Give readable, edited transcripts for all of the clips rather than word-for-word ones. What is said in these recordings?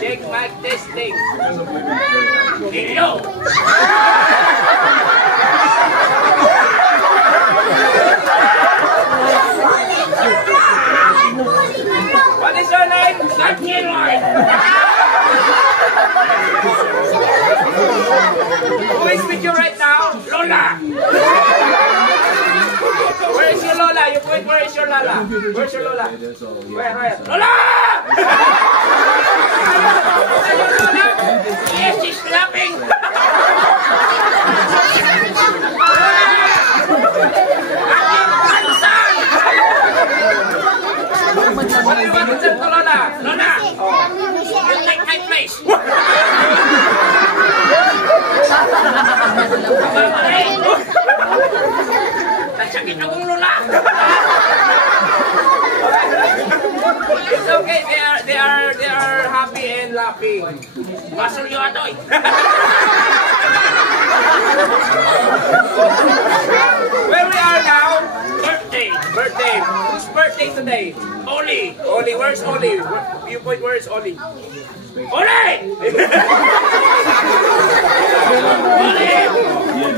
Check mic testing. Hello. What is your name? Sanjiroy. Who is with you right now? Lola. Where is your Lola? You point, where is your Lola? Where's your Lola? Where? Lola! Yes, she's clapping. What do you want to tell to Lola? Lola! You take my place. Sakit akong Lola. It's okay. They are happy and laughing. Masol yo atoy. Where we are now? Birthday. Whose birthday today? Oli. Where's Oli? You point, where's Oli? Oli! Oli!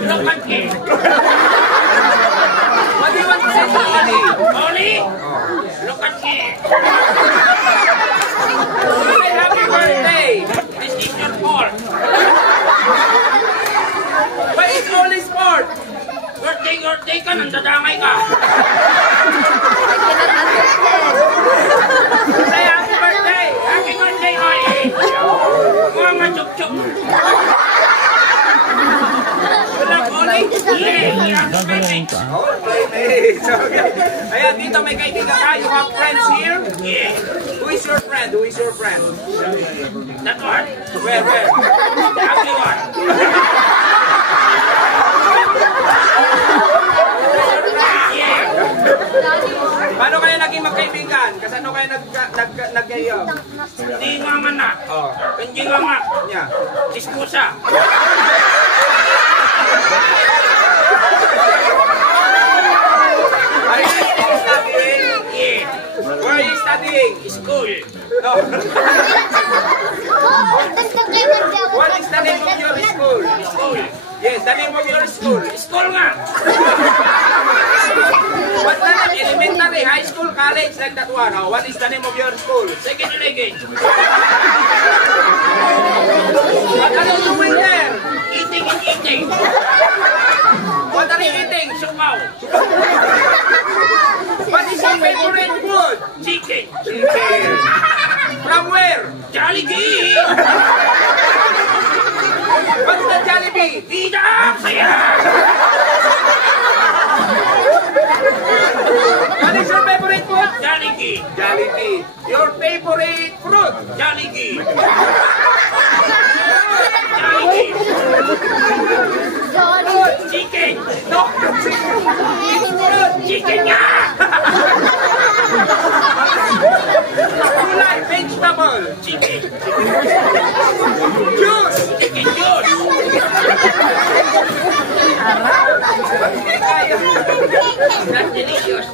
Look at me. What do you want to say to Oli? Oli! Look at me. Oli, happy birthday. This is your fault. Why is Oli's fault? Birthday ka, nandadamay ka. Say happy birthday. Happy birthday, Oli. Mga chuk-chuk. Playmates. Okay. Ayan, dito may kaibigan ka. You have friends here? Yeah. Who is your friend? That one. Where? The ugly one. Yeah. Paano kayo naging magkaibigan? Kasi ano kayo nag-gayo? Hindi nga man na. Hindi nga nga. Diskusa. Are you studying? Yeah. Where are you studying? School. No. What is the name of your school? School. Yes, the name of your school. School nga. What's the name? Elementary, high school, college, like that one. Oh, what is the name of your school? Second language. What are you doing there? Eating and eating. What are you eating? Sumaw. What is your favorite food? Chicken. From where? Jollibee. What's the Jollibee? Vida saya. What is your favorite food? Jollibee. Your favorite fruit? Jollibee. Chicken. No. Chicken nga. You like vegetable? Chicken. Juice. Chicken juice. That's delicious.